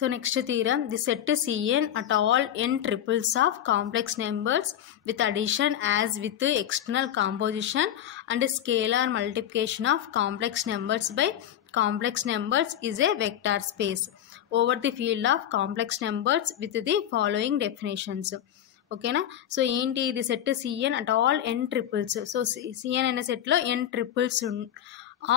So next theorem, the set Cn at all n triples of complex numbers with addition as with the external composition and scalar multiplication of complex numbers by complex numbers is a vector space over the field of complex numbers with the following definitions. Okay na? So ఏంటి ఇది set Cn at all n triples. So Cn అనే సెట్లో n triples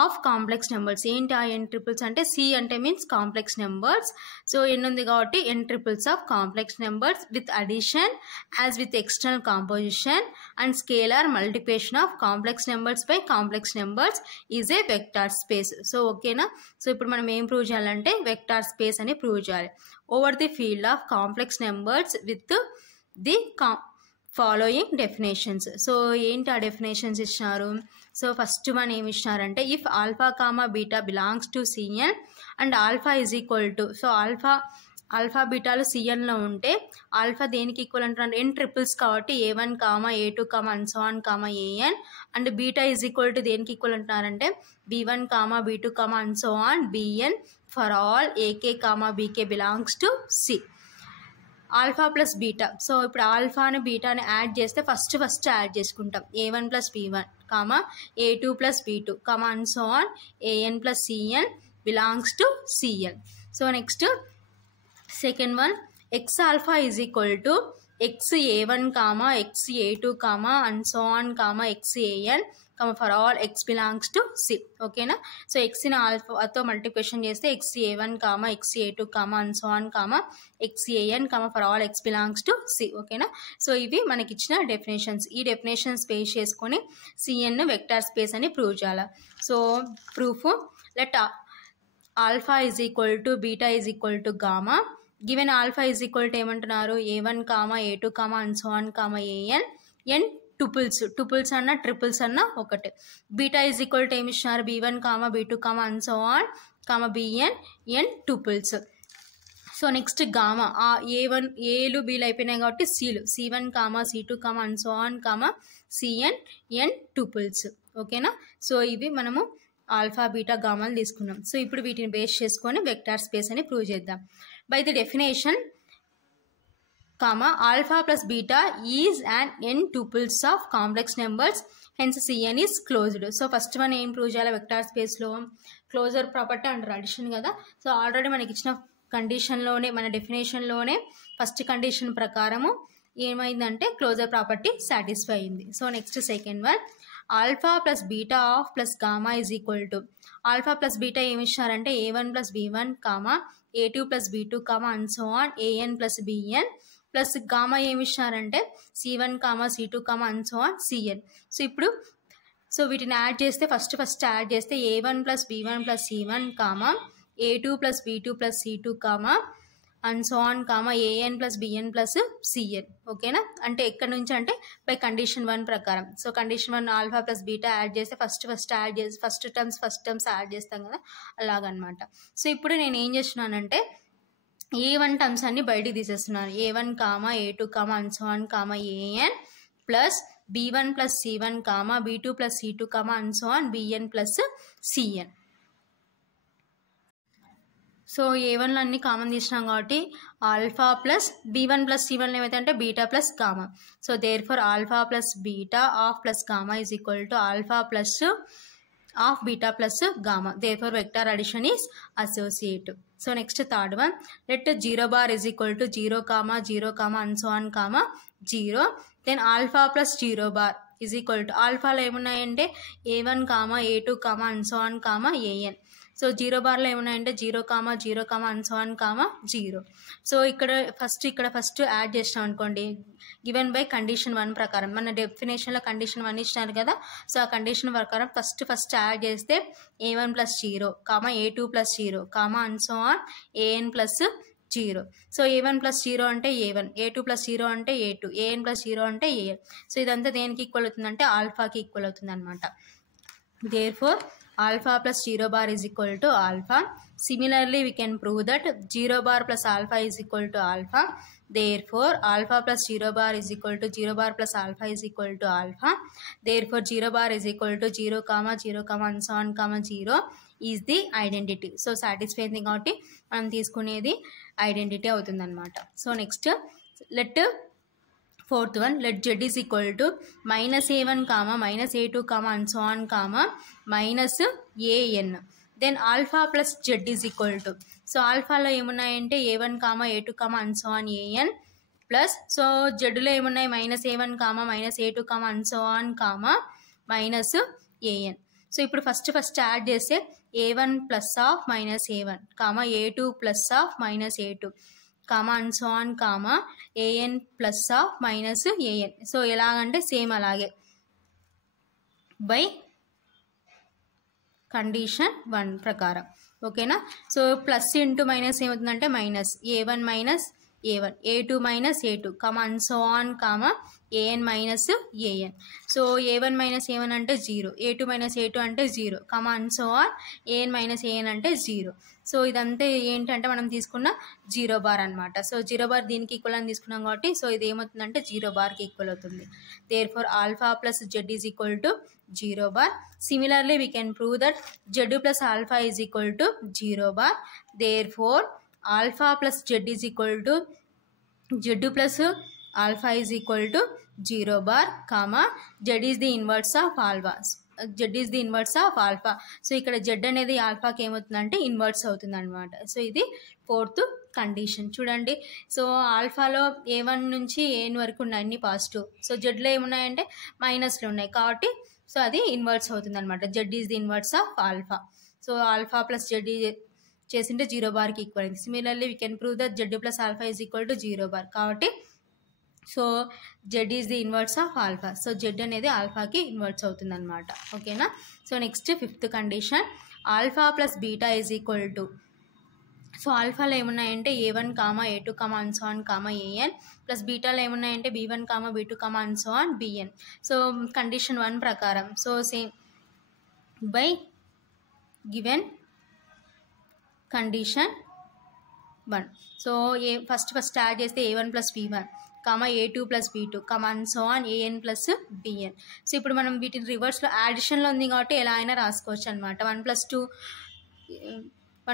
of complex numbers. ఏంటి ఆ N triples అంటే C అంటే means complex numbers. So N ఉంది కాబట్టి N triples of complex numbers with addition as with external composition and scalar multiplication of complex numbers by complex numbers is a vector space. So ఓకేనా? So ఇప్పుడు మనం ఏం prove చేయాలంటే vector space అని prove చేయాలి over the field of complex numbers with the following definitions. So ఏంటి ఆ definitions ఇచ్చినారు? సో ఫస్ట్ వన్ ఏమి ఇచ్చినారంటే if alpha comma beta belongs to CN and alpha is equal to, so alpha బీటాలు సిఎన్లో ఉంటే ఆల్ఫా దేనికి ఈక్వల్ అంటున్నారు? ఎన్ ట్రిపుల్స్ కాబట్టి A one comma ఏ2 comma and so on comma AN. And beta is equal to దేనికి equal అంటున్నారంటే B one comma B two comma and so on BN for all AK comma BK belongs to C. Alpha plus beta, so ఇప్పుడు ఆల్ఫాని బీటాని add చేస్తే first add చేసుకుంటాం. A one plus B one comma ఏ2 plus B two comma and so on AN plus CN belongs to CN. So next second one X alpha is equal to X A one comma X A two comma and so on comma X AN comma for all X belongs to C. ఓకేనా? So ఎక్స్ని ఆల్ఫాతో multiplication చేస్తే X A one comma X A two comma and so on comma X AN comma for all X belongs to C. ఓకేనా? So ఇవి మనకి ఇచ్చిన definitions. ఈ definitions base చేసుకొని సిఎన్ వెక్టార్ స్పేస్ అని ప్రూవ్ చేయాలి. So proof let alpha is equal to beta is equal to gamma. Given alpha is equal to ఏమంటున్నారు? A one comma ఏ2 comma and so on comma AN N tuples అన్న triples అన్న ఒకటే. Beta is equal to ఏమి ఇచ్చినారు? B one comma B two comma and so on comma B N N tuples. So next gamma A one ఏలు బీలు అయిపోయినాయి కాబట్టి సీలు C one comma C two comma and so on comma CN N tuples. ఓకేనా? సో ఇవి మనము ఆల్ఫా బీటా గామాలు తీసుకున్నాం. సో ఇప్పుడు వీటిని బేస్ చేసుకొని వెక్టార్ స్పేస్ అని ప్రూవ్ చేద్దాం. By the definition comma alpha plus beta is an n tuples of complex numbers, hence Cn is closed. So first one ఏం ప్రూవ్ చేయాలి వెక్టార్ స్పేస్లో? క్లోజర్ ప్రాపర్టీ అండర్ అడిషన్ కదా. So already మనకి ఇచ్చిన కండిషన్లోనే మన డెఫినేషన్లోనే first condition ప్రకారము ఏమైందంటే closure property satisfy అయింది. So next second one alpha plus beta of plus gamma is equal to, alpha plus beta ఏమి ఇచ్చారంటే ఏ1 plus B one comma ఏ2 plus B two comma and so on AN plus BN plus gamma ఏమి ఇచ్చినారంటే సి1 comma C two comma and so on CN. So ఇప్పుడు వీటిని add చేస్తే first add చేస్తే ఏ1 plus B one plus C one comma ఏ2 plus B two plus C two comma and so on comma AN plus BN plus CN. ఓకేనా? అంటే ఎక్కడి నుంచి అంటే బై కండిషన్ 1 ప్రకారం. So condition 1 alpha plus beta add చేస్తే ఫస్ట్ యాడ్ చేసి first terms add చేస్తాం కదా, అలాగనమాట. సో ఇప్పుడు నేను ఏం చేస్తున్నానంటే ఏ1 టర్మ్స్ అన్ని బయటికి తీసేస్తున్నాను. A one comma ఏ2 comma and so on comma AN plus B one plus C one comma B two plus C two comma and so on B n plus C n. So ఏ1లో అన్ని కామన్ తీసినాం కాబట్టి alpha plus B one plus C one ఏమైతే అంటే beta plus gamma. So therefore alpha plus beta of plus gamma is equal to alpha plus of beta plus gamma. Therefore vector addition is associative. So next third one let 0 bar is equal to 0 comma and so on comma 0. Then alpha plus 0 bar is equal to ఆల్ఫాలో ఏమున్నాయంటే a one comma ఏ2 comma and so on comma a n. So 0 బార్లో ఏమున్నాయంటే 0 comma and so on comma 0. So ఇక్కడ first add చేసినాం అనుకోండి given by condition 1 ప్రకారం. మన డెఫినేషన్లో condition 1 ఇచ్చినారు కదా. సో ఆ కండిషన్ ప్రకారం ఫస్ట్ యాడ్ చేస్తే ఏ1 plus 0 comma ఏ2 plus 0 comma and so on AN plus 0. So a one plus 0 అంటే ఏ1, ఏ2 ప్లస్ 0 అంటే ఏ2, ఏఎన్ ప్లస్ 0 అంటే ఏఎన్. సో ఇదంతా దేనికి ఈక్వల్ అవుతుందంటే ఆల్ఫాకి ఈక్వల్ అవుతుంది అనమాట. Therefore alpha plus 0 bar is equal to alpha. Similarly, we can prove that 0 bar plus alpha is equal to alpha. Therefore, alpha plus 0 bar is equal to 0 bar plus alpha is equal to alpha. Therefore, 0 bar is equal to 0 comma and so on comma 0. Is the identity. So satisfy అయింది కాబట్టి మనం తీసుకునేది identity అవుతుంది అనమాట. So next let fourth one, let z is equal to minus a1 comma minus a2 comma and so on comma minus an. Then alpha plus z is equal to, so alpha లో ఏమున్నాయంటే a1 comma a2 comma and so on an plus, so z లో ఏమున్నాయి minus a1 comma minus a2 comma and so on comma minus an. So ఇప్పుడు first add చేస్తే a1 plus of minus a1 comma a2 plus of minus a2 comma and so on comma an plus of minus an. So ఎలాగంటే same అలాగే by condition 1 ప్రకారం. ఓకేనా. So plus into minus ఏమవుతుందంటే minus a1 minus a1 a2 minus a2 comma and so on comma an minus an. So a1 minus a1 అంటే 0, a2 minus a2 అంటే 0 comma and so on an minus an అంటే 0. So ఇదంతా ఏంటంటే మనం తీసుకున్న 0 bar అనమాట. So 0 bar దీనికి equal అని తీసుకున్నాం కాబట్టి సో ఇది ఏమవుతుందంటే 0 బార్కి ఈక్వల్ అవుతుంది. Therefore alpha plus Z is equal to 0 bar. Similarly we can prove that Z plus alpha is equal to 0 bar. Therefore alpha plus Z is equal to Z plus alpha is equal to 0 bar comma Z is the inverse of alpha. Z is the inverse of alpha. So ఇక్కడ Z అనేది ఆల్ఫాకి ఏమవుతుందంటే inverse అవుతుంది అనమాట. So ఇది fourth condition. చూడండి, so ఆల్ఫాలో a1 నుంచి an వరకు ఉన్నాయి అన్ని పాజిటివ్. సో జెడ్లో ఏమున్నాయంటే మైనస్లు ఉన్నాయి కాబట్టి సో అది ఇన్వర్స్ అవుతుంది అనమాట. Z is the inverse of alpha. So alpha plus z చేసింటే 0 బార్కి ఈక్వల్ అయింది. Similarly we can prove that Z plus alpha is equal to 0 bar. కాబట్టి so z is the inverse of alpha. So z అనేది ఆల్ఫాకి inverse అవుతుంది అనమాట. ఓకేనా. So next fifth condition, alpha plus beta is equal to, so ఆల్ఫాలో ఏమున్నాయంటే a1 comma a2 comma and so on comma an plus బీటాలో ఏమున్నాయంటే b1 comma b2 comma and so on bn. So condition 1 ప్రకారం so same by given condition 1. So first add చేస్తే a1 plus b1 comma a2 plus b2 comma and so on an plus bn. So ఇప్పుడు మనం వీటిని రివర్స్లో యాడిషన్లో ఉంది కాబట్టి ఎలా అయినా రాసుకోవచ్చు అనమాట. 1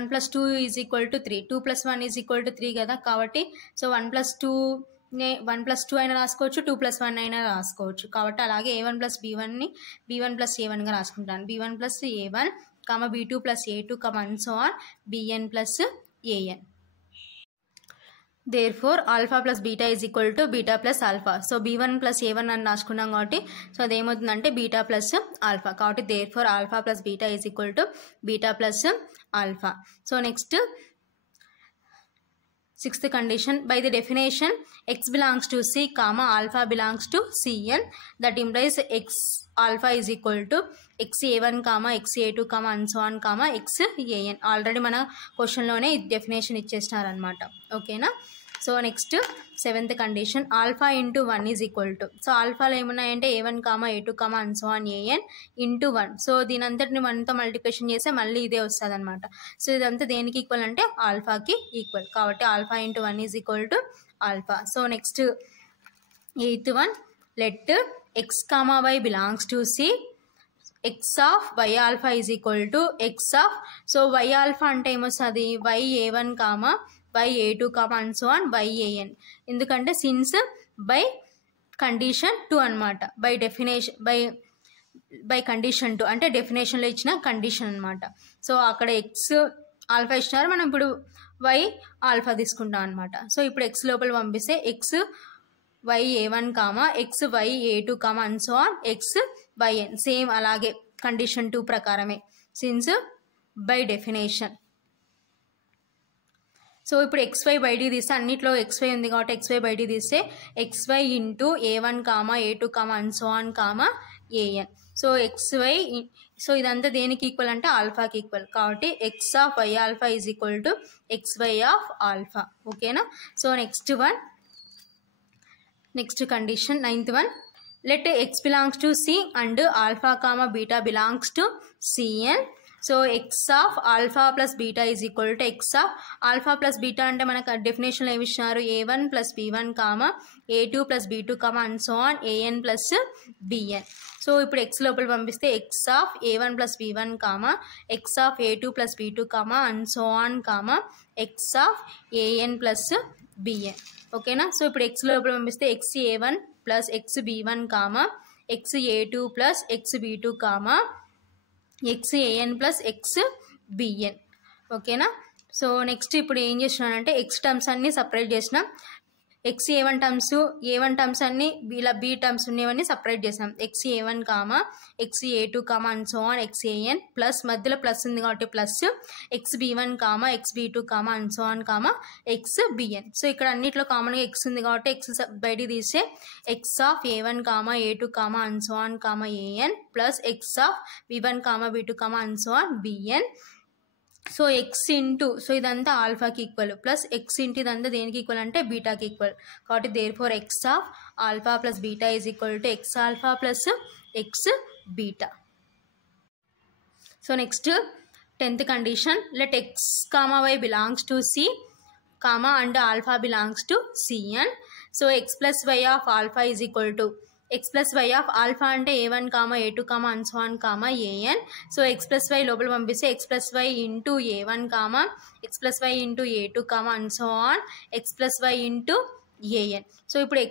plus 2 is equal to 3, 2 plus 1 is equal to 3 కదా. కాబట్టి సో 1 ప్లస్ 2 అయినా రాసుకోవచ్చు, 2 ప్లస్ 1 అయినా రాసుకోవచ్చు. కాబట్టి అలాగే a1 ప్లస్ b1ని b1 ప్లస్ a1గా రాసుకుంటాను. b1 plus a1 comma b2 plus a2 comma and so on bn plus an. Therefore alpha plus beta is equal to beta plus alpha. So b1 plus a1 అని రాసుకున్నాం కాబట్టి so అదేమవుతుందంటే beta plus alpha. కాబట్టి therefore alpha plus beta is equal to beta plus alpha. So next sixth condition, by the definition x belongs to c comma alpha belongs to cn, that implies x alpha is equal to xa1 comma xa2 comma and so on comma xan. Already మన క్వశ్చన్లోనే definition ఇచ్చేసినారనమాట. ఓకేనా. So next seventh condition, alpha into 1 is equal to, so ఆల్ఫాలో ఏమున్నాయంటే a1 comma a2 comma and so on an into 1. So దీని అంతటిని 1తో multiplication చేస్తే మళ్ళీ ఇదే వస్తుంది అనమాట. సో ఇదంతా దేనికి ఈక్వల్ అంటే ఆల్ఫాకి ఈక్వల్. కాబట్టి alpha into 1 is equal to alpha. So next eighth one, let x comma y belongs to c, x of y alpha is equal to x of, so y alpha అంటే ఏమొస్తుంది ya1 comma ya2 comma and so on yan. ఎందుకంటే since by condition 2 అనమాట. By definition by condition 2 అంటే డెఫినేషన్లో ఇచ్చిన condition అనమాట. So అక్కడ x alpha ఇచ్చినారు, మనం ఇప్పుడు y ఆల్ఫా తీసుకుంటాం అనమాట. సో ఇప్పుడు x లోపల పంపిస్తే x ya1 comma ya2 comma and so on yn. Same అలాగే కండిషన్ 2 ప్రకారమే సిన్స్ బై డెఫినేషన్. సో ఇప్పుడు xy బయట తీస్తే అన్నిట్లో xy ఉంది కాబట్టి xy బయట తీస్తే xy into a1 comma a2 comma and so on comma an. So xy, so ఇదంతా దేనికి ఈక్వల్ అంటే ఆల్ఫాకి ఈక్వల్. కాబట్టి x of y alpha is equal to xy of alpha. ఓకేనా. So next condition ninth one, let x belongs to c and alpha comma beta belongs to cn so x of alpha plus beta is equal to X of alpha plus beta అంటే మనకు డెఫినేషన్లో ఏమి ఇచ్చినారు, A1 plus B1 comma A2 plus B2 comma and so on AN plus BN. So ఇప్పుడు X లోపల పంపిస్తే X of A1 plus B1 comma X of A2 plus B2 comma and so on comma X of AN plus BN. ఓకేనా. So ఇప్పుడు X లోపల పంపిస్తే x A1 plus x B1 comma x A2 plus X B2 comma x AN plus X BN. ఓకేనా. So next ఇప్పుడు ఏం చేసినానంటే X terms అన్నీ separate చేసినాం. X A1 terms అన్నీ ఇలా B టర్మ్స్ ఉన్నవన్నీ సపరేట్ చేసాం. X A1 comma x A2 comma and so on X AN plus మధ్యలో ప్లస్ ఉంది కాబట్టి plus x B1 comma X B2 comma and so on comma X BN. So ఇక్కడ అన్నిట్లో కామన్గా ఎక్స్ ఉంది కాబట్టి ఎక్స్ బయటికి తీసే X of A1 comma A2 comma and so on comma AN plus X of B1 comma B2 comma and so on BN. So X into so ఇదంతా ఆల్ఫాకి equal plus X into ఇదంతా దేనికి equal అంటే beta equal కాబట్టి therefore X of alpha plus beta is equal to X alpha plus X beta. So next 10th condition, let X comma Y belongs to C comma and alpha belongs to Cn. So X plus why of alpha is equal to X plus why of alpha అంటే A1 comma A2 comma and so on comma AN. So X plus y లోపల పంపిస్తే x plus y into A1 comma x plus y into A2 comma and so on x plus y into AN. So ఇప్పుడు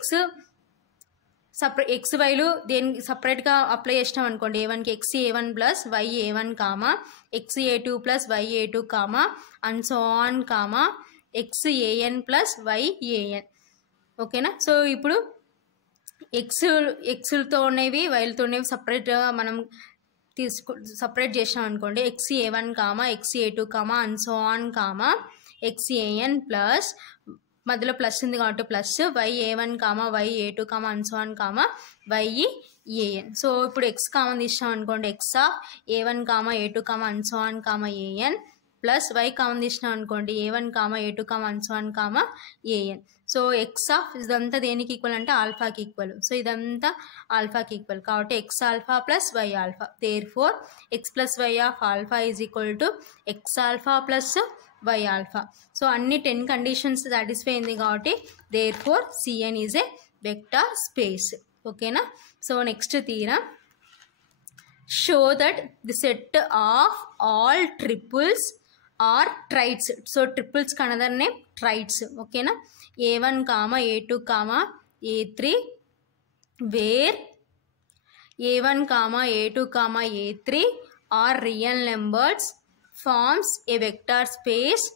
x వైలు దేనికి సపరేట్గా apply చేసినాం అనుకోండి, A1కి x A1 plus why A1 comma x A2 plus why A2 comma and so on comma x AN plus y AN. ఓకేనా. So ఇప్పుడు ఎక్స్లతో ఉన్నవి వైలతో ఉన్నవి సపరేట్గా మనం సపరేట్ చేసాం అనుకోండి, x A1 comma x A2 comma and so on comma x AN plus మధ్యలో plus ఉంది కాబట్టి plus why A1 comma y A2 comma and so on comma y AN. So ఇప్పుడు ఎక్స్ కామన్ తీసాం అనుకోండి, X of A1 comma A2 comma and so on comma AN plus y common తీసినాం అనుకోండి, A1 comma A2 comma and so on comma AN. So x of ఇదంతా దేనికి equal అంటే ఆల్ఫాకి equal. So ఇదంతా ఆల్ఫాకి ఈక్వల్ కాబట్టి X alpha plus why alpha. Therefore x plus why of alpha is equal to X alpha plus why alpha. So అన్ని 10 conditions satisfy అయింది కాబట్టి therefore Cn is a vector space. ఓకేనా. So next theorem, show that the set of all triples are triads. So triples another name triads. ఓకేనా. A1 comma A2 comma A3 where A1 comma A2 comma A3 are real numbers forms a vector space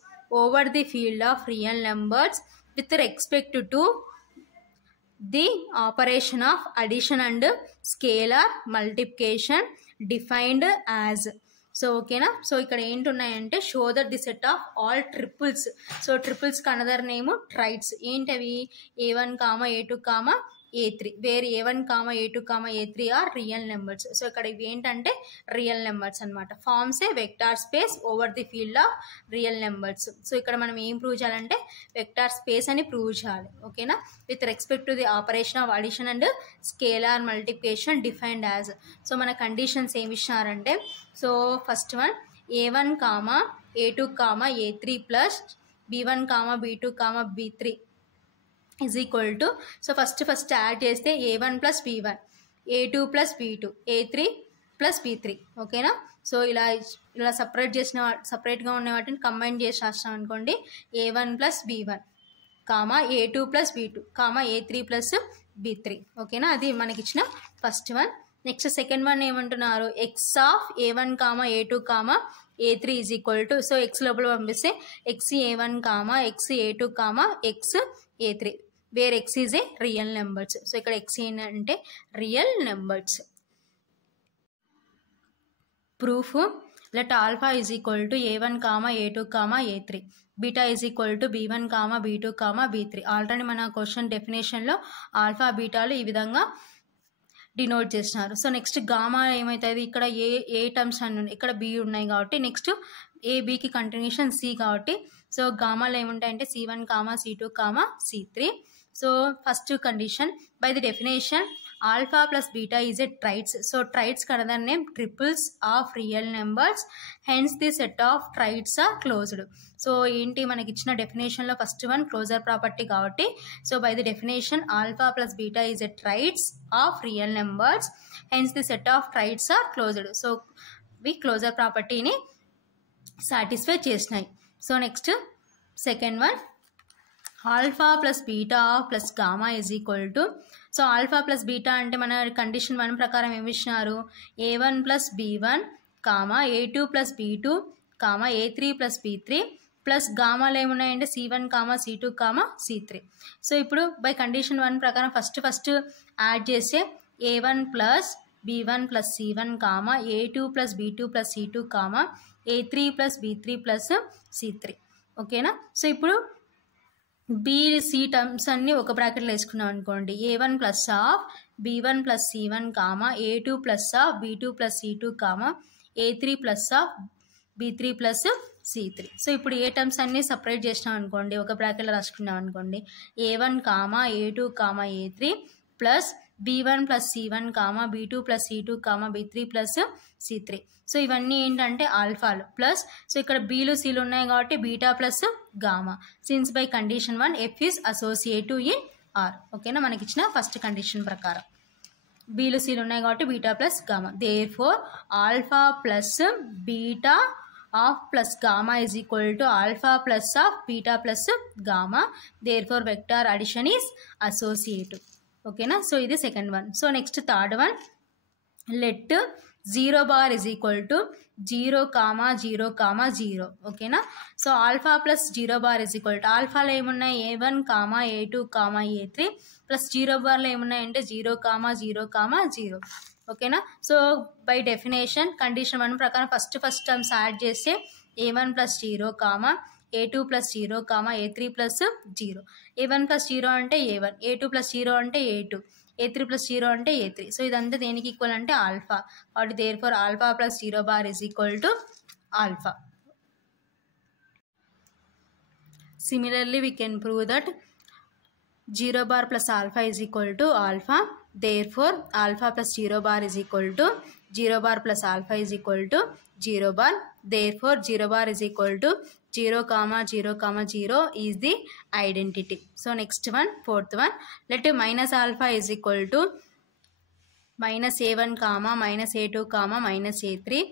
over the field of real numbers with respect to the operation of addition and scalar multiplication defined as. So ఓకేనా. So ఇక్కడ ఏంటున్నాయంటే show that the set of all triples. So ట్రిపుల్స్కి another name triads. ఏంటవి, A1 comma A2 comma A3 where A1 comma A2 comma A3 are real numbers. So ఇక్కడ ఇవి ఏంటంటే real numbers అనమాట. Forms a vector space over the field of real numbers. So ఇక్కడ మనం ఏం prove చేయాలంటే vector space అని prove చేయాలి. ఓకేనా. With respect to the operation of addition and scalar multiplication defined as. So మన కండిషన్స్ ఏమి ఇచ్చినారంటే, so first one A1 comma A2 comma A3 plus B1 comma B2 comma B3 is equal to, so first add చేస్తే A1 plus B1 A2 plus B2 A3 plus B3. ఓకేనా. So ఇలా సపరేట్గా ఉన్న వాటిని combine చేసి రాస్తాం అనుకోండి, A1 plus B1 comma A2 plus B2 comma A3 plus B3. ఓకేనా. అది మనకిచ్చిన first one. Next second one ఏమంటున్నారు, x of A1 comma A2 comma A3 is equal to, so x లోపల పంపిస్తే x A1 comma x A2 comma x A3 where x is a real numbers. So ఇక్కడ x ఏంటంటే real numbers. Proof, let alpha is equal to A1 comma A2 comma A3 beta is equal to B1 comma B2 comma B3. Already మన question డెఫినేషన్లో alpha బీటాలు ఈ విధంగా denote చేసినారు. So next gamma ఏమవుతుంది, ఇక్కడ ఏ terms అన్నీ ఉన్నాయి, ఇక్కడ బి ఉన్నాయి కాబట్టి నెక్స్ట్ ఏబికి కంటిన్యూషన్ సి కాబట్టి సో గామాలో ఏముంటాయంటే C1 comma C2 comma C3. So first condition, by the definition alpha plus beta is a triads. So triads కి another name triples of real numbers, hence the set of triads are closed. So ఏంటి మనకి ఇచ్చిన డెఫినేషన్లో first one closure property కాబట్టి so by the definition alpha plus beta is a triads of real numbers, hence the set of triads are closed. So we closure ప్రాపర్టీని సాటిస్ఫై చేసినాయి. So next second one alpha plus beta plus gamma is equal to, so alpha plus beta అంటే మన condition 1 ప్రకారం ఏమి ఇచ్చినారు, A1 plus B1 comma A2 plus B2 comma A3 plus B3 plus గామాలు ఏమున్నాయంటే C1 comma C2 comma C3. So ఇప్పుడు by condition 1 ప్రకారం first add చేస్తే A1 plus B1 plus C1 comma A2 plus B2 plus C2 comma A3 plus B3 plus C3. ఓకేనా. So ఇప్పుడు BC terms అన్నీ ఒక బ్రాకెట్లో వేసుకున్నాం అనుకోండి. A1 plus of B1 plus C1 comma A2 plus of B2 plus C2 comma A3 plus of B3 plus C3. So ఇప్పుడు ఏ terms అన్నీ separate చేసినాం అనుకోండి, ఒక బ్రాకెట్లో రాసుకున్నాం అనుకోండి. A1 comma A2 comma A3 plus B1 plus C1 comma B2 plus C2 comma B3 plus C3. So ఇవన్నీ ఏంటంటే ఆల్ఫాలు ప్లస్, సో ఇక్కడ బీలు సీలు ఉన్నాయి కాబట్టి beta plus gamma, since by condition 1 F is associative in R. ఓకేనా, మనకి ఇచ్చిన first condition ప్రకారం బీలు సీలు ఉన్నాయి కాబట్టి beta plus gamma. Therefore alpha plus beta of plus gamma is equal to alpha plus of beta plus gamma. Therefore vector addition is associative. ఓకేనా. So ఇది second one. So next third one, let 0 bar is equal to 0 comma 0 comma 0. ఓకేనా. So alpha plus 0 bar is equal to ఆల్ఫాలో ఏమున్నాయి A1 comma A2 comma A3 plus 0 barలో ఏమున్నాయి అంటే 0 comma 0 comma 0. ఓకేనా. So by definition condition 1 ప్రకారం first terms add చేస్తే A1 plus 0 comma A2 plus 0 comma A3 plus 0. A1 plus 0 అంటే A1, A2 plus 0 అంటే A2, A3 plus 0 అంటే A3. So ఇదంతా దేనికి ఈక్వల్ అంటే ఆల్ఫా, కాబట్టి therefore alpha plus 0 bar is equal to alpha. Similarly we can prove that 0 bar plus alpha is equal to alpha. Therefore alpha plus 0 bar is equal to 0 bar plus alpha is equal to 0 bar. Therefore 0 bar is equal to 0 comma 0 comma 0 is the identity. So next one, fourth one, let minus alpha is equal to minus A1 comma minus A2 comma minus A3.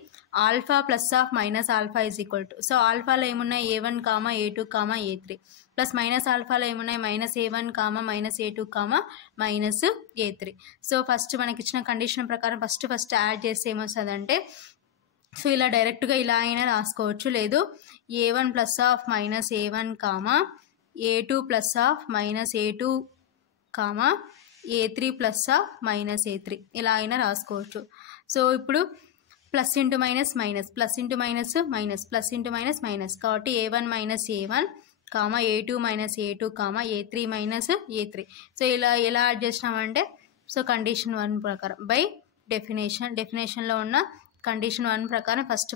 Alpha plus of minus alpha is equal to, so ఆల్ఫాలో ఏమున్నాయి A1 comma A2 comma A3 plus minus ఆల్ఫాలో ఏమున్నాయి minus A1 comma minus A2 comma minus A3. So first మనకి ఇచ్చిన condition ప్రకారం first add చేస్తే ఏమొస్తుందంటే, so ఇలా డైరెక్ట్గా ఇలా అయినా రాసుకోవచ్చు, లేదు A1 plus of minus A1 comma A2 plus of minus A2 comma A3 plus of minus A3 ఇలా అయినా రాసుకోవచ్చు. సో ఇప్పుడు plus into minus minus, plus into minus minus, plus into minus minus, కాబట్టి A1 minus A1 comma A2 minus A2 comma A3 minus A3. So ఇలా ఎలా add చేసినామంటే, so condition 1 ప్రకారం by డెఫినేషన్లో ఉన్న కండిషన్ 1 ప్రకారం ఫస్ట్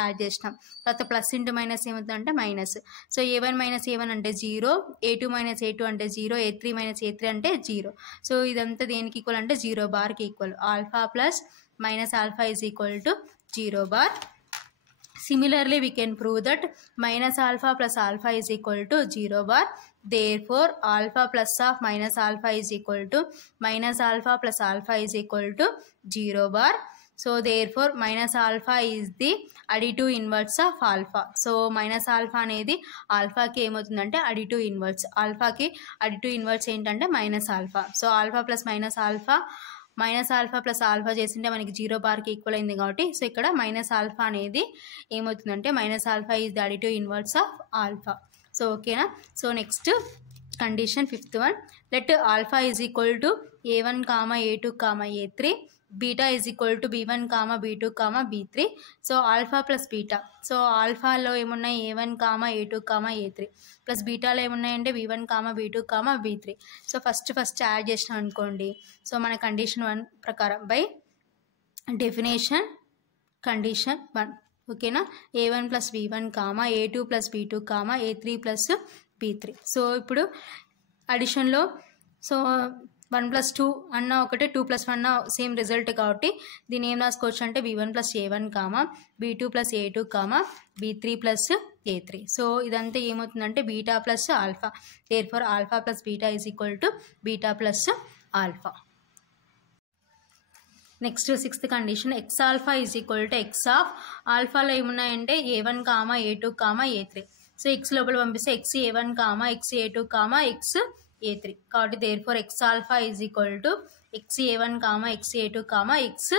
యాడ్ చేసినాం. తర్వాత plus into minus ఏమవుతుందంటే minus. So A1 minus A1 అంటే 0, A2 మైనస్ A2 అంటే 0, A3 మైనస్ A3 అంటే 0. సో ఇదంతా దేనికి ఈక్వల్ అంటే 0 బార్కి equal. Alpha plus minus alpha is equal to 0 bar. Similarly we can prove that minus alpha plus alpha is equal to 0 bar. Therefore alpha plus of minus alpha is equal to minus alpha plus alpha is equal to 0 bar. So therefore minus alpha is the additive inverse of alpha. So minus alpha అనేది ఆల్ఫాకి ఏమవుతుందంటే additive inverse, ఆల్ఫాకి additive inverse ఏంటంటే minus alpha. So alpha plus minus alpha plus alpha చేసింటే మనకి 0 బార్కి equal అయింది కాబట్టి, so ఇక్కడ మైనస్ ఆల్ఫా అనేది ఏమవుతుందంటే minus alpha is the additive inverse of alpha. So ఓకేనా. So next condition 5th one, let alpha is equal to A1 comma A2 comma A3, beta is equal to B1 comma B2 comma B3. So alpha plus beta, so ఆల్ఫాలో ఏమున్నాయి A1 comma A2 comma A3 plus బీటాలో ఏమున్నాయంటే B1 comma B2 comma B3. So first add చేసినాం అనుకోండి. So మన condition 1 ప్రకారం by definition condition 1, ఓకేనా, A1 plus B1 comma A2 plus B2 comma A3 plus B3. So ఇప్పుడు అడిషన్లో so 1 + 2 అన్న ఒకటే, 2 + 1 సేమ్ రిజల్ట్ కాబట్టి దీన్ని ఏం రాసుకోవచ్చు అంటే b1 + a1 b2 + a2 b3 + a3. So ఇదంతా ఏమవుతుందంటే beta plus alpha. Therefore alpha plus beta is equal to beta plus alpha. Next 6th condition, x alpha is equal to X of ఆల్ఫాలో ఏమున్నాయంటే a1 a2 a3. So x లోపల పంపిస్తే x a1 X a2 X a3 కాబట్టి therefore x alpha is equal to x a1 X a2 X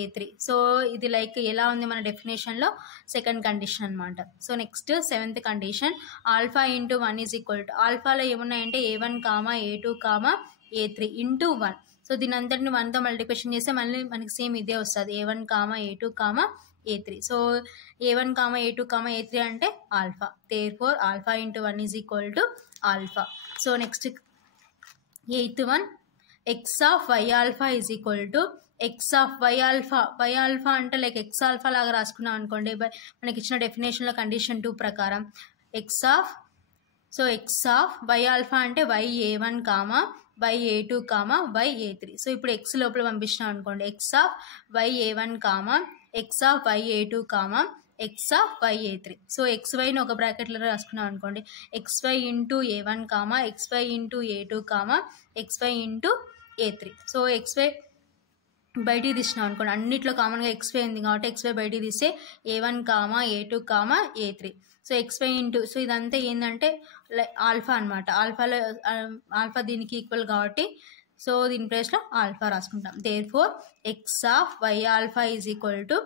a3. So ఇది like ఎలా ఉంది మన డెఫినేషన్లో సెకండ్ కండిషన్ అనమాట. So next 7th condition, alpha into 1 is equal to ఆల్ఫాలో ఏమున్నాయంటే a1 a2 a3 into 1. So దీని అంతటిని 1తో మల్టిప్లికేషన్ చేస్తే మళ్ళీ మనకి సేమ్ ఇదే వస్తుంది, a1 a2 a3. So a1 a2 a3 అంటే alpha. Therefore alpha into 1 is equal to alpha. So next 8th one, X of why alpha is equal to X of why alpha. Y alpha అంటే like X alpha లాగా రాసుకున్నాం అనుకోండి మనకి ఇచ్చిన డెఫినేషన్లో condition 2 ప్రకారం X of why alpha అంటే ya1 ya2 ya3. So ఇప్పుడు X లోపల పంపించినాం అనుకోండి, X of ya1 x of ya2 x of ya3. So xyని ఒక బ్రాకెట్లో రాసుకున్నాం అనుకోండి, xy into a1 xy into a2 xy into a3. So xy బయటికి తీసినాం అనుకోండి, అన్నిట్లో కామన్గా xy ఉంది కాబట్టి xy బయటికి తీస్తే a1 a2 a3. So xy into, so ఇదంతా ఏంటంటే ఆల్ఫా అనమాట. ఆల్ఫా దీనికి ఈక్వల్ కాబట్టి సో దీని ప్లేస్లో ఆల్ఫా రాసుకుంటాం. Therefore x of why alpha is equal to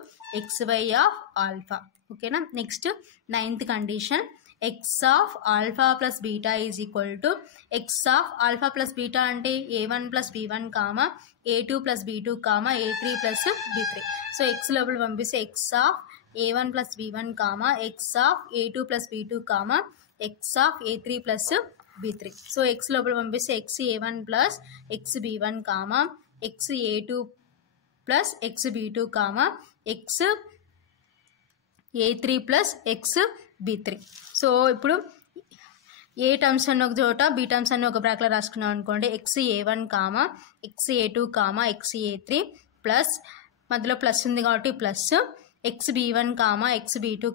xy of alpha. ఓకేనా. Next 9th condition, x of alpha plus beta is equal to X of alpha plus beta అంటే a1 + b1 a2 + b2 a3 + b3. So x లోపల పంపిస్తే X of a1 + b1 X of a2 + b2 X of a3 + b3. So x లోపల పంపిస్తే x a1 + X b1 X a2 + X b2 X a3 + X b3. So ఇప్పుడు ఏ terms అన్న ఒక చోట B terms అన్న ఒక బ్రాకెట్లో రాసుకున్నాం అనుకోండి, x a1 X a2 X a3 plus మధ్యలో ప్లస్ ఉంది కాబట్టి plus x b1 x b2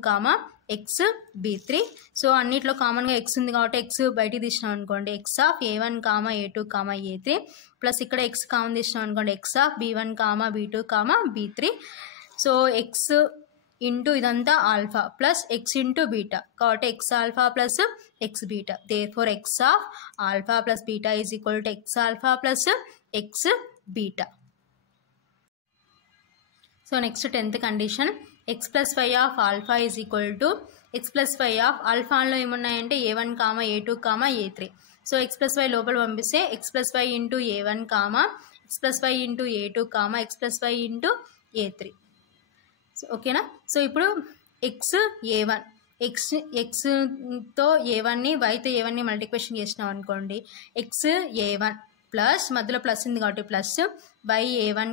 x b3. So అన్నిట్లో కామన్గా ఎక్స్ ఉంది కాబట్టి ఎక్స్ బయటికి తీసినాం అనుకోండి, X of a1 a2 a3 plus ఇక్కడ ఎక్స్ కామన్ తీసినాం అనుకోండి, X of b1 b2 b3. So X into ఇదంతా alpha plus X into beta కాబట్టి X alpha plus X beta. Therefore x of alpha plus beta is equal to X alpha plus X beta. So next 10th condition, x plus why of alpha is equal to X plus why of ఆల్ఫాలో ఏమున్నాయంటే a1 a2 a3. So X plus y లోపల పంపిస్తే x plus y into a1 x plus y into a2 x plus y into a3. ఓకేనా. So ఇప్పుడు X a1 ఎక్స్తో a1ని వైతో a1ని multiplication చేసినాం అనుకోండి, x a1 plus మధ్యలో plus ఉంది కాబట్టి plus why a1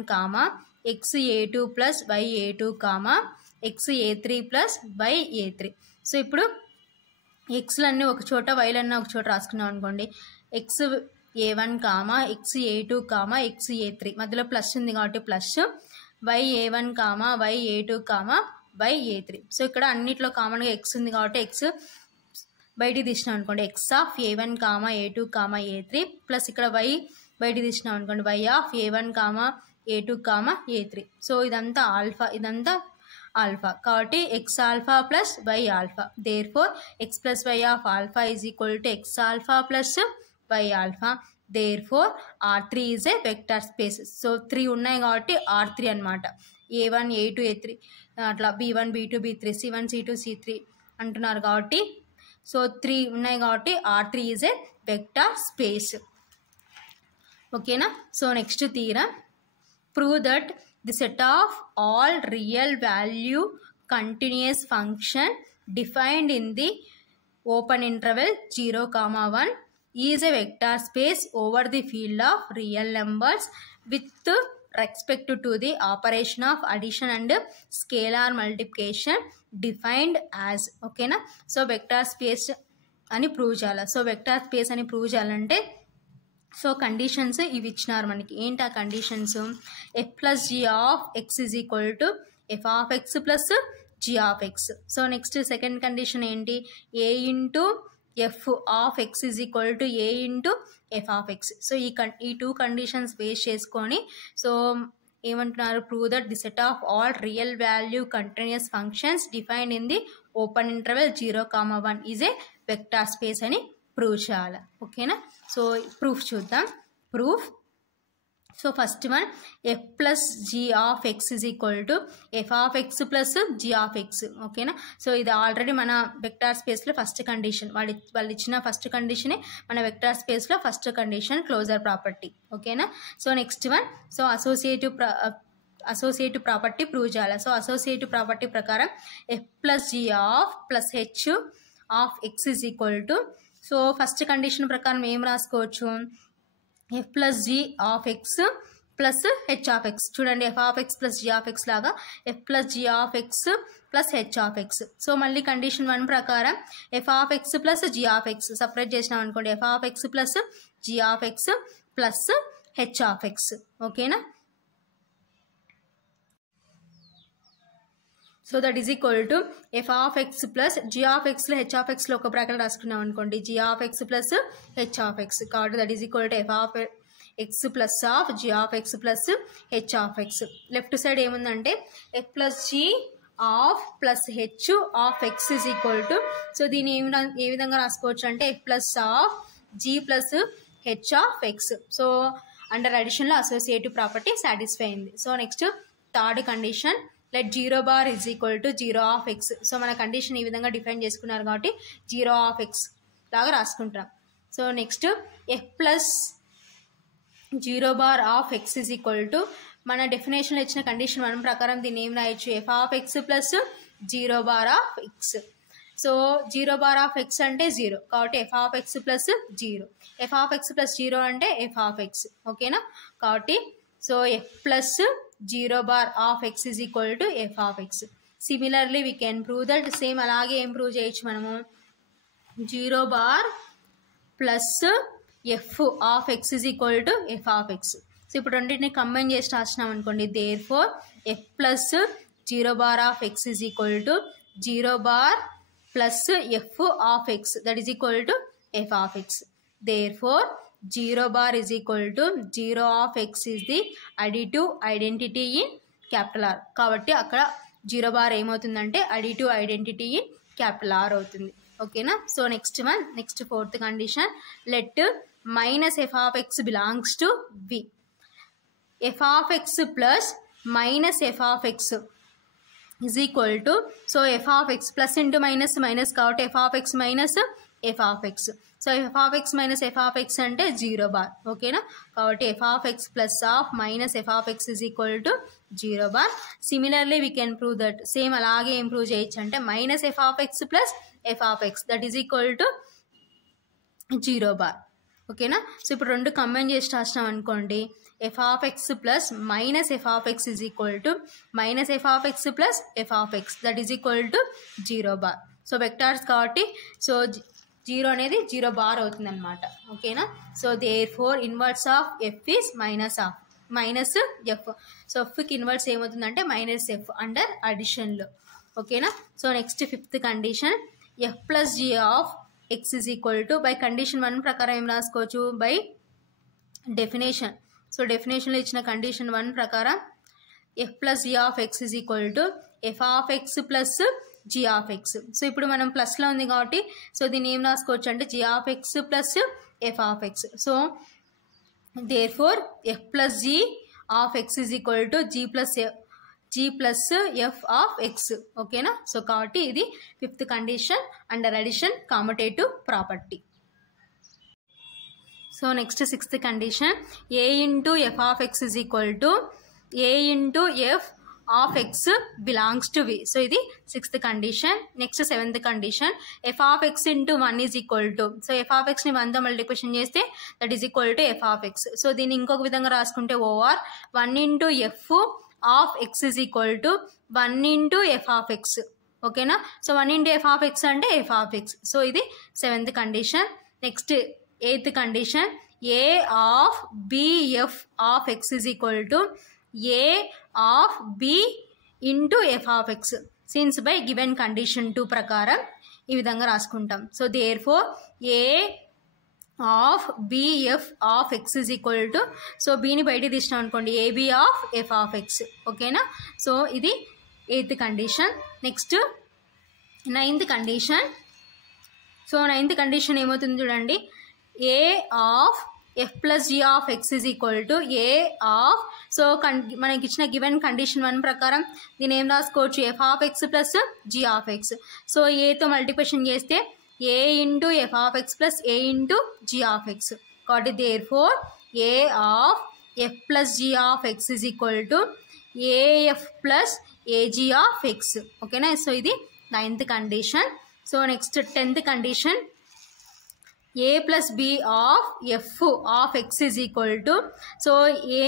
X a2 plus why a2 X a3 plus Y a3. So ఇప్పుడు ఎక్స్లన్నీ ఒక చోట వైలన్నీ ఒక చోట రాసుకున్నాం అనుకోండి, x a1 X a2 X a3 మధ్యలో ప్లస్ ఉంది కాబట్టి plus why a1 Y a2 Y a3. So ఇక్కడ అన్నిట్లో కామన్గా ఎక్స్ ఉంది కాబట్టి ఎక్స్ బయటికి తీసినాం అనుకోండి, X of a1 a2 a3 plus ఇక్కడ వై బయటికి తీసినాం అనుకోండి, Y of a1 a2 a3. So ఇదంతా ఆల్ఫా కాబట్టి X alpha plus why alpha. Therefore X plus why of alpha is equal to X alpha plus why alpha. Therefore R3 is a vector space. So 3 ఉన్నాయి కాబట్టి R3 అనమాట. a1 a2 a3 అట్లా b1 b2 b3 c1 c2 c3 అంటున్నారు కాబట్టి so 3 ఉన్నాయి కాబట్టి R3 is a vector space. ఓకేనా. So next theorem, prove that the set of all real value continuous function defined in the open interval 0, 1 is a vector space over the field of real numbers with respect to the operation of addition and scalar multiplication defined as. ఓకేనా. So vector space అని prove చేయాలి. So vector space అని prove చేయాలంటే so conditions ఇవి ఇచ్చినారు మనకి. ఏంటి ఆ conditions? f plus g of x is equal to f of x plus g of x. So next second condition ఏంటి? a into f of x is equal to a into f of x. So ఈ two conditions base చేసుకొని so ఏమంటున్నారు? Prove that the set of all real value continuous functions defined in the open interval 0,1 is a vector space అని prove చేయాలి. ఓకేనా? So proof చూద్దాం. Proof. So first one, f plus g of x is equal to f of x plus g of x. ఓకేనా? So ఇది already మన vector స్పేస్లో first condition. వాళ్ళు ఇచ్చిన ఫస్ట్ కండిషనే మన వెక్టార్ స్పేస్లో ఫస్ట్ కండిషన్, క్లోజర్ ప్రాపర్టీ. ఓకేనా? So next one, so associative property prove చేయాలి. సో అసోసియేటివ్ ప్రాపర్టీ ప్రకారం f plus g of plus h of x is equal to, so first condition ప్రకారం ఏం రాసుకోవచ్చు? f plus g of x plus h of x. చూడండి, f of x plus g of x లాగా f plus g of x plus h of x. So మళ్ళీ condition 1 ప్రకారం f of x plus g of x separate చేసినాం అనుకోండి, f of x plus g of x plus h of x. ఓకేనా? So that is equal to f of x plus g of xలో h of xలో ఒక bracket రాసుకున్నాం అనుకోండి, g of x plus h of x. కాబట్టి that is equal to f of x plus of g of x plus h of x. Left side ఏముందంటే f plus g of plus h of x is equal to, so దీన్ని ఏ విధంగా రాసుకోవచ్చు అంటే f plus of g plus h of x. So under అడిషన్లో associative property satisfy అయింది. So next third condition, let 0 bar is equal to 0 of x. So మన condition ఈ విధంగా డిఫైన్ చేసుకున్నారు కాబట్టి 0 ఆఫ్ x లాగా రాసుకుంటాం. So next f plus 0 bar of x is equal to, మన డెఫినేషన్లో ఇచ్చిన కండిషన్ 1 ప్రకారం దీన్ని ఏం రాయొచ్చు? f of x plus 0 bar of x. So 0 bar of x అంటే 0, కాబట్టి f of x plus 0. f of x plus 0 అంటే f ఆఫ్ x. ఓకేనా? కాబట్టి so f plus 0 bar of x is equal to f of x. Similarly we can prove that, same అలాగే ఏం prove చేయొచ్చు మనము? 0 bar plus f of x is equal to f of x. So ఇప్పుడు రెండింటిని combine చేసి రాసినాం అనుకోండి, there four f plus 0 bar of x is equal to 0 bar plus f of x, that is equal to f of x. Therefore 0 bar is equal to 0 of x is the additive identity in capital R. కాబట్టి అక్కడ 0 bar ఏమవుతుందంటే additive identity in capital R అవుతుంది. ఓకేనా? So next fourth condition, let minus f of x belongs to V. f of x plus minus f of x is equal to, so f of x plus into minus minus కాబట్టి f of x minus f of x. So f of x minus f of x అంటే 0 bar. ఓకేనా? కాబట్టి f of x plus of minus f of x is equal to 0 bar. Similarly we can prove that, same అలాగే improve చేయొచ్చు అంటే minus f of x plus f of x that is equal to 0 bar. ఓకేనా? So ఇప్పుడు రెండు combine చేసి రాసినాం అనుకోండి, f of x plus minus f of x is equal to minus f of x plus f of x that is equal to 0 bar. So vectors కాబట్టి so 0 అనేది 0 bar అవుతుంది అనమాట. ఓకేనా? So there inverse of f is minus f. So ఎఫ్కి inverse ఏమవుతుందంటే minus f under అడిషన్లో. ఓకేనా? So next fifth condition, f plus g of x is equal to, by condition 1 ప్రకారం ఏం రాసుకోవచ్చు? By definition. సో డెఫినేషన్లో ఇచ్చిన condition 1 ప్రకారం f plus g of x is equal to f of x plus g of x. So ఇప్పుడు మనం ప్లస్లో ఉంది కాబట్టి సో దీన్ని ఏం రాసుకోవచ్చు అంటే g of x plus f of x. So there four f plus g of x is equal to g plus f of x. ఓకేనా? సో కాబట్టి ఇది fifth condition under addition commutative property. So next sixth condition, a into f of x is equal to a into f of x belongs to v. So ఇది sixth condition. Next seventh condition, f of x into 1 is equal to, so f of xని 1తో multiplication చేస్తే that is equal to f of x. So దీన్ని ఇంకొక విధంగా రాసుకుంటే over 1 into f of x is equal to 1 into f of x. ఓకేనా? So 1 into f of x అంటే f of x. So ఇది seventh condition. Next Eighth condition, A of BF of x is equal to A of B into f of x. Since by given condition 2 ప్రకారం ఈ విధంగా రాసుకుంటాం. So therefore A of BF of x is equal to, so బీని బయట తీసినాం అనుకోండి, AB of f of x. ఓకేనా? So ఇది 8th condition. Next 9th condition. So 9th condition ఏమవుతుంది చూడండి, A of f plus g of x is equal to A of, so మనకి ఇచ్చిన గివెన్ కండిషన్ 1 ప్రకారం దీని ఏం రాసుకోవచ్చు, f of x plus g of x. So ఏతో multiplication చేస్తే A into f of x plus A into g of x. కాబట్టి therefore A of f plus g of x is equal to AF plus AG of x. ఓకేనా? So ఇది 9th condition. So next 10th condition, A plus B of f of x is equal to, so A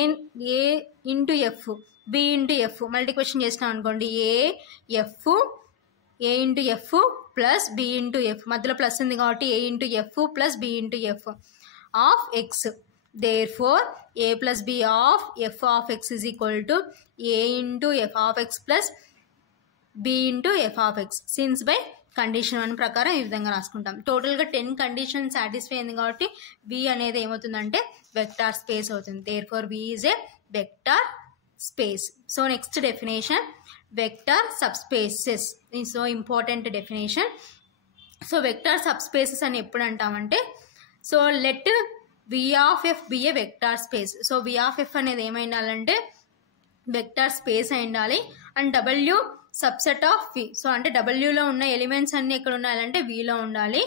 into f B into f multiplication చేసినాం అనుకోండి, A into f plus B into f, మధ్యలో plus ఉంది కాబట్టి A into f plus B into f of x. Therefore A plus B of f of x is equal to A into f of x plus B into f of x. Since by condition 1 ప్రకారం ఈ విధంగా రాసుకుంటాం. టోటల్గా 10 condition satisfy అయింది కాబట్టి V అనేది ఏమవుతుందంటే vector space అవుతుంది. therefore V is a vector space. So next definition, vector subspaces. So important definition. So vector subspaces అని ఎప్పుడు అంటామంటే, so let V of f be a vector space. So V of f అనేది ఏమైండాలంటే vector space అయి ఉండాలి. And W subset of V. So అంటే Wలో ఉన్న ఎలిమెంట్స్ అన్ని ఎక్కడ ఉండాలంటే Vలో ఉండాలి.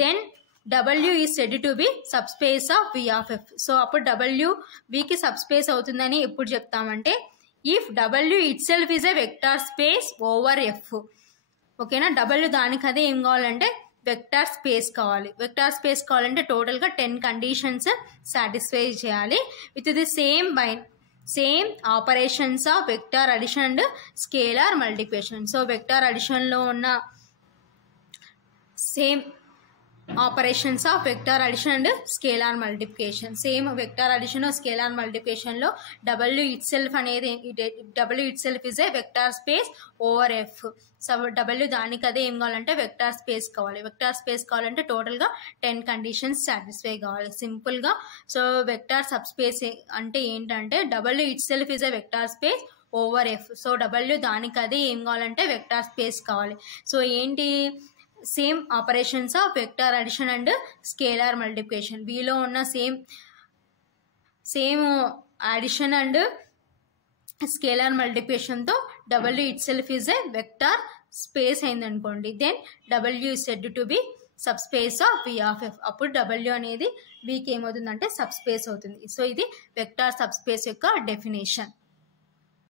Then W is said to be subspace of V of f. So అప్పుడు W Vకి సబ్స్పేస్ అవుతుందని ఎప్పుడు చెప్తామంటే, if W itself is a vector space over F. ఓకేనా? W దానికి అదే ఏం కావాలంటే వెక్టార్ స్పేస్ కావాలి. వెక్టార్ స్పేస్ కావాలంటే టోటల్గా 10 కండిషన్స్ సాటిస్ఫై చేయాలి with the same operations of vector addition and scalar multiplication. So vector అడిషన్లో ఉన్న same operations of vector addition and scalar multiplication. Same vector addition scalar మల్టిప్లికేషన్లో W ఇట్ సెల్ఫ్ అనేది W itself is a vector space over F. So W దానికి అదే ఏం కావాలంటే vector space కావాలి. Vector space కావాలంటే టోటల్గా 10 కండిషన్స్ సాటిస్ఫై కావాలి. సింపుల్గా సో వెక్టార్ సబ్ స్పేస్ అంటే ఏంటంటే W itself is a vector space over F. So W దానికి అదే ఏం కావాలంటే వెక్టార్ స్పేస్ కావాలి. సో ఏంటి, same operations of vector addition and scalar multiplication. వీలో ఉన్న సేమ్ అడిషన్ అండ్ స్కేలార్ మల్టిప్లికేషన్తో W itself is a vector space అయిందనుకోండి, then W is said to be subspace of V of f. అప్పుడు W అనేది Vకి ఏమవుతుందంటే subspace అవుతుంది. So ఇది వెక్టార్ సబ్ స్పేస్ యొక్క డెఫినేషన్.